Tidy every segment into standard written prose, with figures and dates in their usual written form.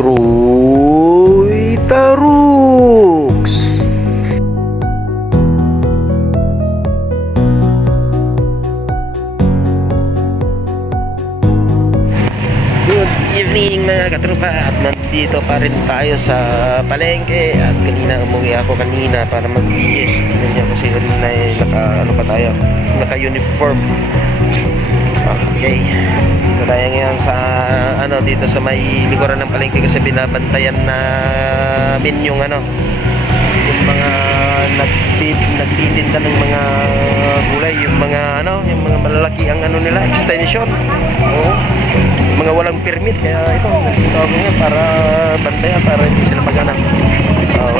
Troy Taruks. Good evening mga katropa, at nandito pa rin tayo sa palengke. At kanina umuwi ako para mag-BS. Tingnan niyo kasi kanina naka-uniform. Okay, so tayo ngayon sa dito sa may likuran ng palengke kasi binabantayan namin yung mga nagtitinda ng mga gulay, yung mga malalaki ang nila, extension. Oo. Mga walang permit, kaya ito nandito ako ngayon para bantayan, para hindi sila maghanap.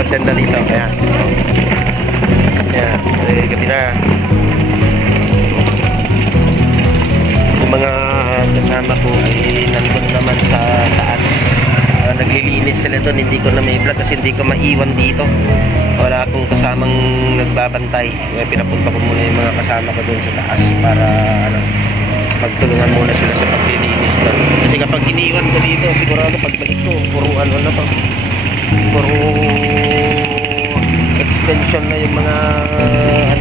Ganda dito, kaya gabi na. Mga kasama ko ay nandun naman sa taas, naglilinis sila doon. Hindi ko na may vlog kasi hindi ko maiwan dito, wala akong kasamang nagbabantay. Pinapunta ko muna yung mga kasama ko doon sa taas para magtulungan muna sila sa paglilinis doon. Kasi kapag iniwan ko dito, sigurado pagbalik ko puro puro extension na yung mga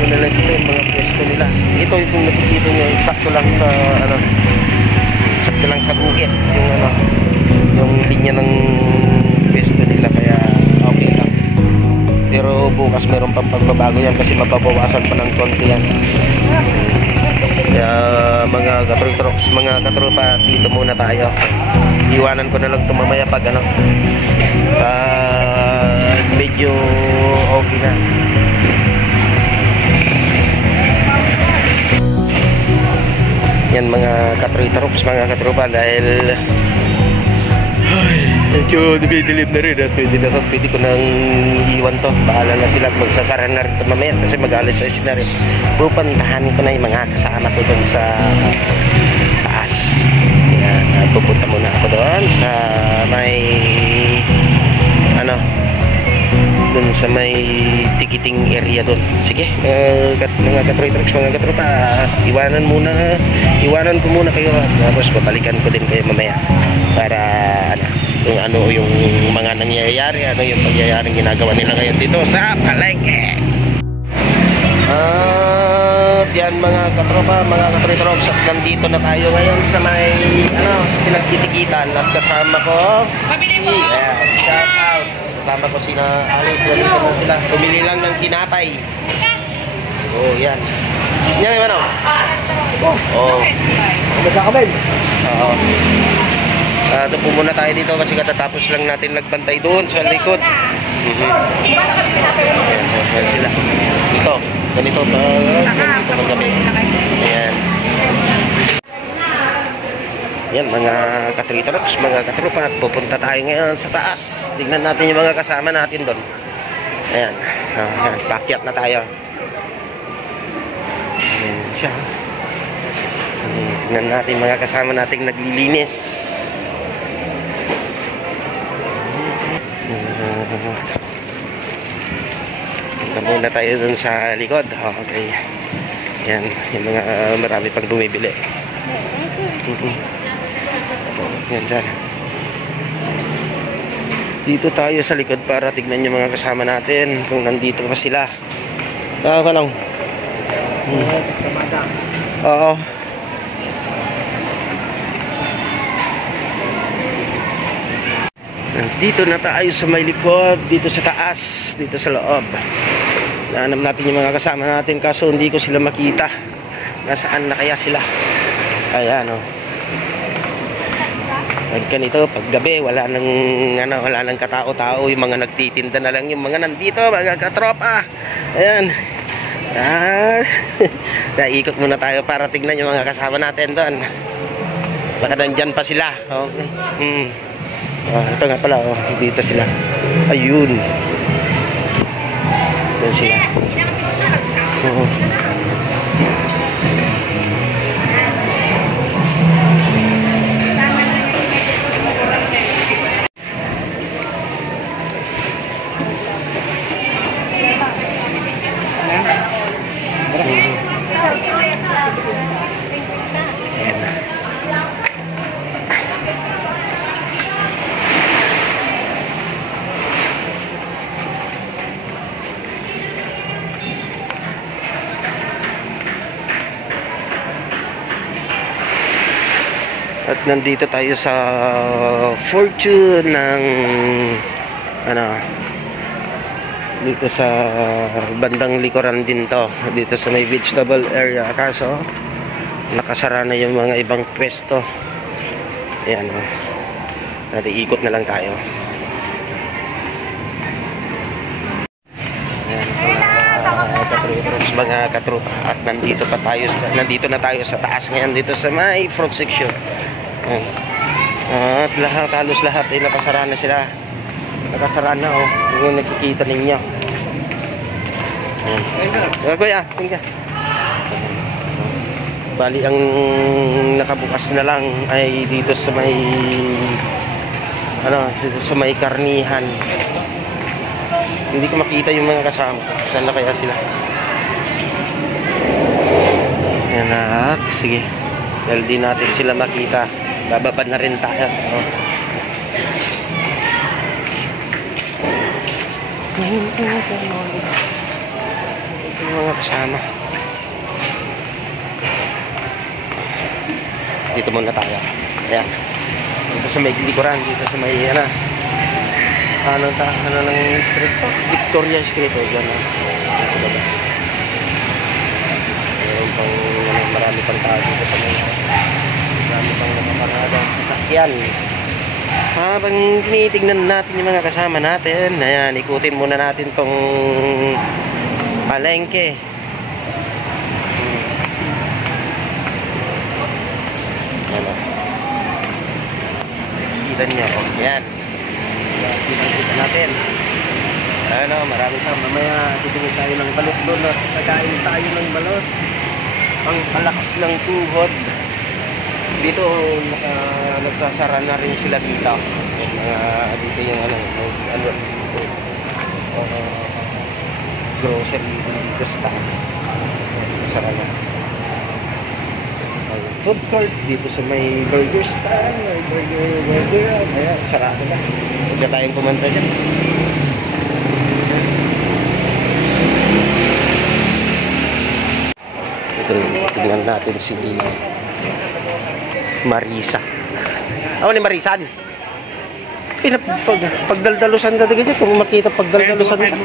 nila dito, yung mga pwesto nila. Ito yung nakikita nyo, sakto lang sa bukit yung linya ng pwesto nila, kaya okay lang. Pero bukas meron pang pagbabago yan kasi mababawasan pa ng konti yan. Kaya mga katropa, dito muna tayo. Iwanan ko na lang ito mamaya pag medyo okay na. Yan mga katropa, dahil medyo dibilib na rin at pwede ko nang iwan to. Bahala na sila, magsasara na rin ito mamaya kasi mag-alis na rin. Pupuntahan ko na yung mga kasama ko doon sa taas. Yan, pupunta muna ako doon sa may doon sa may ticketing area doon. Sige, mga katropa, iwanan ko muna kayo, tapos babalikan ko din kayo mamaya para yung mga nangyayari, yung pangyayaring ginagawa nila ngayon dito sa palengke. Yan mga katropa, nandito na tayo ngayon sa may pinagtitikitan at kasama ko shout out, kasama ko sina Alice. Nandito na sila, bumili lang ng kinapay. Yan yung kumasa ka ba? Oo. Doon po muna tayo dito kasi katatapos lang natin nagbantay doon sa likod. Yan sila. Ganito magabi. Ayan. Yan mga katropa, at pupunta tayo ngayon sa taas. Tingnan natin yung mga kasama natin doon. Ayan. Pakyat na tayo. Ayan siya. Tingnan natin mga kasama nating naglilinis. Punta muna tayo dun sa likod. Okay. Yan, yung mga marami pang bumibili. Yan dyan. Dito tayo sa likod para tignan yung mga kasama natin kung nandito pa sila. Oo. Dito na tayo sa may likod, dito sa taas, dito sa loob. Nahanap natin yung mga kasama natin kaso hindi ko sila makita. Nasaan na kaya sila? Ayan pag ganito, pag gabi, wala nang katao-tao, yung mga nagtitinda na lang yung mga nandito, mga katropa. Ayan. Naikot muna tayo para tignan yung mga kasama natin doon. Baka nandyan pa sila. Okay. Ito nga pala, dito sila. Ayun. Yan sila. At nandito tayo sa Fortune ng dito sa bandang likuran din to, dito sa may vegetable area, kaso nakasara na yung mga ibang pwesto. Ayan, natin ikot na lang tayo. Mga katrupa, at nandito na tayo sa taas ngayon, dito sa may front section. At halos lahat ay nakasara na sila. Nakasara na, yung nakikita ninyo. Kuya, tingnan. Bali ang nakabukas na lang ay dito sa may dito sa may karnihan. Hindi ko makita yung mga kasama. Saan na kaya sila? Yan, at sige, dahil di natin sila makita, bababa na rin tayo. Yung mga kasama. Dito muna tayo. Ayan, dito sa may likuran, dito sa may ano ng street po? Victoria Street, dyan sa baba. Mayroon pang marami pang tao dito sa may marami pang nakaparadang sasakyan. Habang tinitignan natin yung mga kasama natin, ayan, ikutin muna natin tong palengke. Kita niyo, yan. Kita natin. Marami pa. Mamaya titingin tayo ng balot doon at kakain tayo ng balot. Ang palakas ng tuhod. Dito nagsasara na rin sila dito. Dito yung grocery dito sa taas. Nasara na. Food court dito sa may burger stand, burger. Ayan, sarado na. Huwag na tayong kumanta dyan. Ito, tignan natin si Marisa. Ako ni Marisan. Pagdaldalusan na dito, kung makita pagdaldalusan na.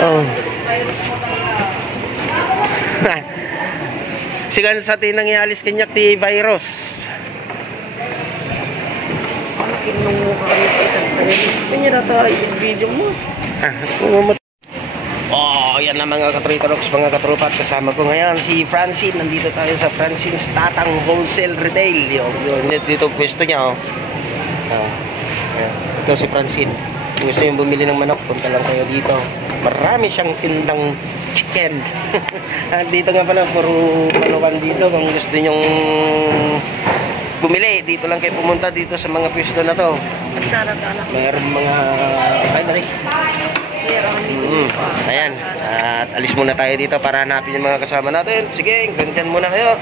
Oh. Sigan sa tinang ialis kanyak ti virus. Kanya na ito yung video mo. Yan na mga katritaroks, mga katrupat. Kasama ko ngayon si Francine. Nandito tayo sa Francine's Tatang Wholesale Retail. Dito pwesto niya. Ito si Francine. Kung gusto yung bumili ng manok, punta lang kayo dito. Marami siyang tindang chicken. Dito nga pala, puro manukan dito. Kung gusto nyong bumili, dito lang kayo pumunta dito sa mga pwesto na to. Sana. Mayroon mga... Ay, dali. Ayan. At alis muna tayo dito para hanapin yung mga kasama natin. Sige, ganyan muna kayo.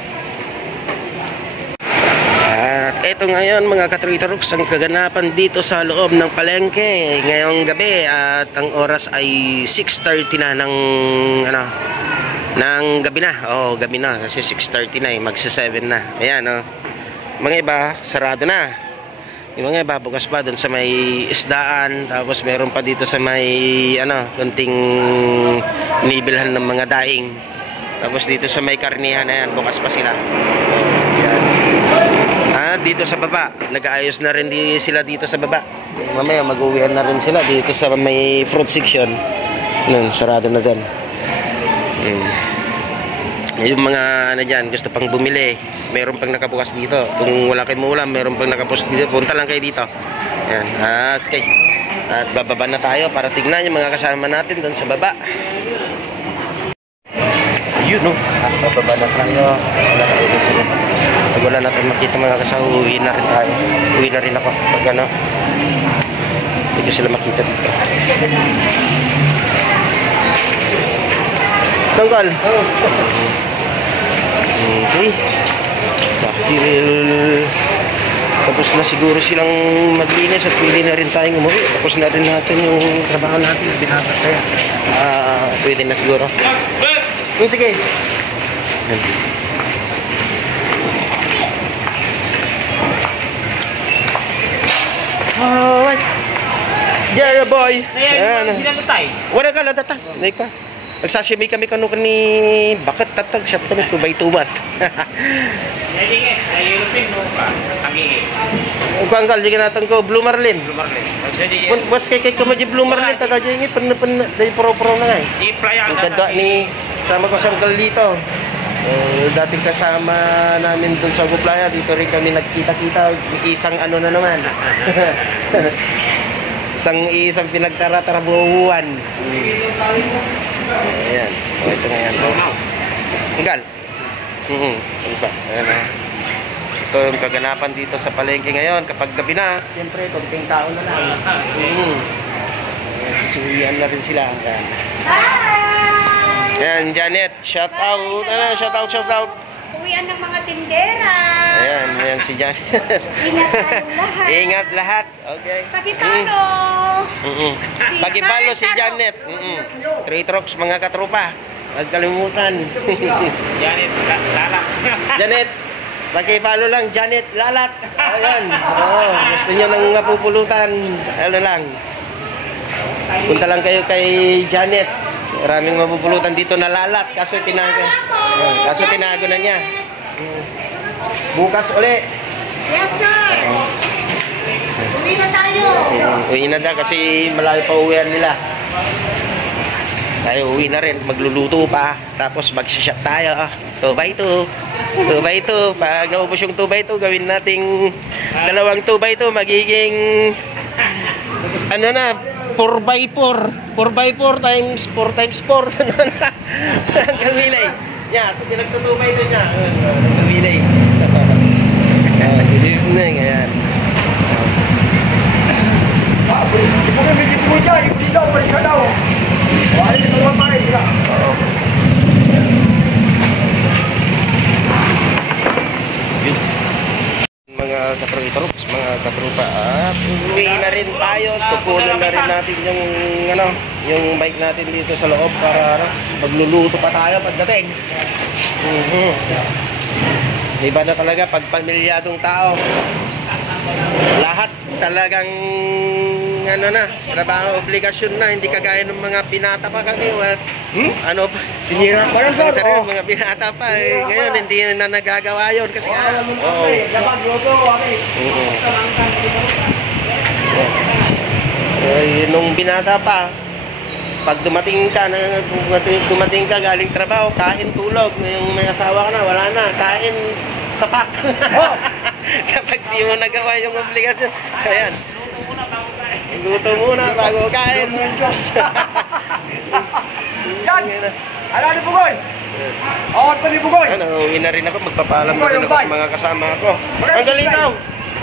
At eto ngayon mga katritaroks, ang kaganapan dito sa loob ng palengke ngayong gabi, at ang oras ay 6:30 na ng gabi na. Gabi na kasi 6:30 na, magsa-7 na. Ayan, mga iba sarado na. Yung mga iba bukas pa doon sa may isdaan, tapos meron pa dito sa may konting nibilhan ng mga daing. Tapos dito sa may karnihan, ayan, bukas pa sila. Ayan. Dito sa baba, nag-aayos na rin sila dito sa baba. Mamaya mag-uwian na rin sila dito sa may fruit section. Sarado na din. Yung mga dyan, gusto pang bumili, meron pang nakabukas dito. Kung wala kayong ulam, meron pang nakabukas dito. Punta lang kayo dito. Ayan. Okay. At bababa na tayo para tignan yung mga kasama natin doon sa baba. Yun, bababa na tayo. Wala tayo dun sila. Pag wala natin makita mga kasama, uwi na rin tayo. Uwi na rin ako. Pag hindi sila makita dito. Tanggal. Okay. Dahil tapos na siguro silang maglinis at pwede na rin tayong umuwi. Tapos na rin natin yung trabaho natin. Binata kaya. Pwede na siguro. Sige. Jerry boy. Ayan, sila tayo. Wala ka lang tata. Nay pa. Nagsashimi kami kanu ni bakit tatag siya kami 2x2 bat. Jadi nga, ayun pin mo pa. Agi. Kung angkal jika natang ko Blue Marlin. Blue Marlin. Bos kay mo Blue Marlin tata jay pen day pro na ngay. Di playa Kada ni sama ko sa angkal dito. Dating kasama namin dun sa Guplaya, dito rin kami nagkita-kita, isang ano na naman. isang pinagtara-tarabuhan. Ayan. O, ito nga yan. Enggal. Ano ba? Ayan o. Ito yung kaganapan dito sa palengke ngayon. Kapag gabi na, siyempre, konting tao na lang. Susuhian na rin sila. Ayan. Ayan, Janet. Shout out. Ano? Shout out. Uwian ng mga tindera. Ayan si Janet. Ingat tayong lahat. Ingat lahat. Okay. Pakipalo. Pakipalo si Janet. Three trucks mga katropa. Huwag kalimutan. Janet, lalak. Janet, pakipalo lang. Janet, lalat. Ayan. Gusto nyo nang mapupulutan. Ano lang. Punta lang kayo kay Janet. Maraming mapupulutan dito na lalat. Kaso tinago na niya. Bukas uli. Yes, sir. Uwi na tayo. Uwi na daw kasi malayo pa uwian nila. Tayo uwi na rin. Magluluto pa. Tapos mag-shop tayo. 2x2. 2x2. Pag naubos yung 2x2, gawin nating dalawang 2x2. Magiging ano na, 4x4. 4x4 times 4 times 4. Ang kalwilay. Yan, pinagtutubay ito niya. Ang kalwilay. Good evening. Ayan. Bukan biji puja, ibu daw periksa daw. Wala sa mga pare sila. Mga katropa, mga katrupa, at uwi na rin tayo. Tukunin na rin natin yung bike natin dito sa loob para magluluto pa tayo pagdating. Iba na talaga pag pamilyadong tao. Lahat talagang trabaho, obligasyon na, hindi kagaya ng mga binata pa kami. Ano pa? Tinira pa rin mga binata pa. Ngayon, hindi na nagagawa yun kasi nung binata pa, pag dumating ka galing trabaho, kain, tulog. Yung may asawa ka na, wala na, kain, sapak. Kapag di mo nagawa yung obligasyon, ayan. Luto muna bago kain. Yan! Ano ni Bugoy? Awat pa ni Bugoy? Uwi na rin ako, magpapaalam na rin ako sa mga kasama ko. Ang galitaw!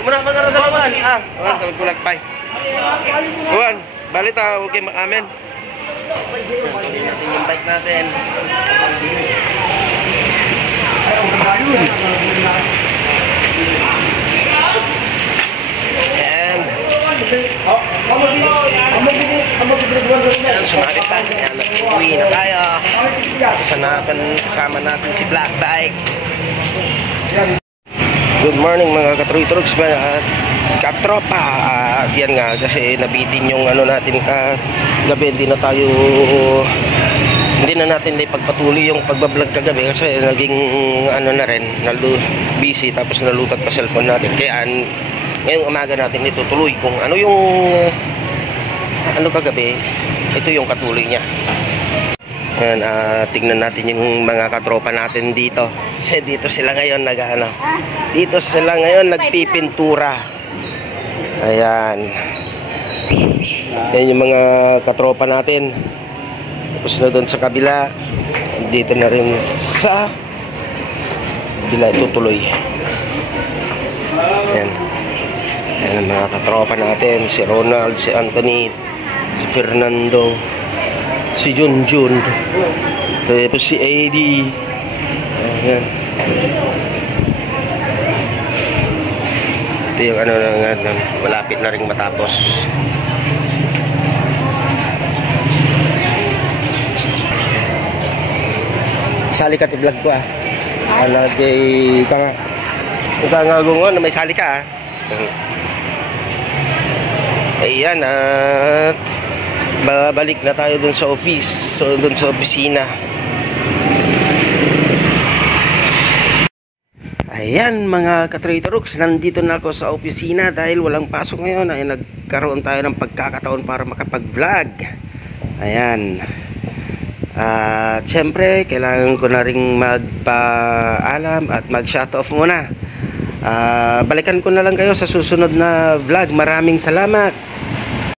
Kumuna pa nga dalawan. Kulagpay. Juan, balita, okay amen. Tuloy natin yung bike natin. Ayan, sumabit pa. Ayan, nag-uwi na tayo. Kasama natin si Black Bike. Good morning mga katruy-trucks, mga katropa. Yan nga, kasi nabitin yung natin gabi. Hindi na natin ipagpatuloy yung pagbablog kagabi kasi naging na rin, busy, tapos nalutat pa cellphone natin. Kaya ngayong umaga natin itutuloy kung ano yung kagabi, ito yung katuloy niya. Ayan, tingnan natin yung mga katropa natin dito. Kasi dito sila ngayon nagpipintura. Ayan. Yan yung mga katropa natin. Tapos na doon sa kabila, dito na rin sa kabila itutuloy. Ayan. Ayan ang mga katropa natin, si Ronald, si Anthony, si Fernando, si Junjun, tapos si Eddie. Ayan. Ito yung malapit na rin matapos. Sali ka ti vlog ko lagi ka nga. Ika nga gungon na may sali ka Ayan, at babalik na tayo dun sa office, so dun sa opisina. Ayan mga ka-Trader Rooks, nandito na ako sa opisina dahil walang pasok ngayon ay nagkaroon tayo ng pagkakataon para makapag-vlog. Ayan. At syempre, kailangan ko na ring magpaalam at mag-shut off muna. Balikan ko na lang kayo sa susunod na vlog. Maraming salamat.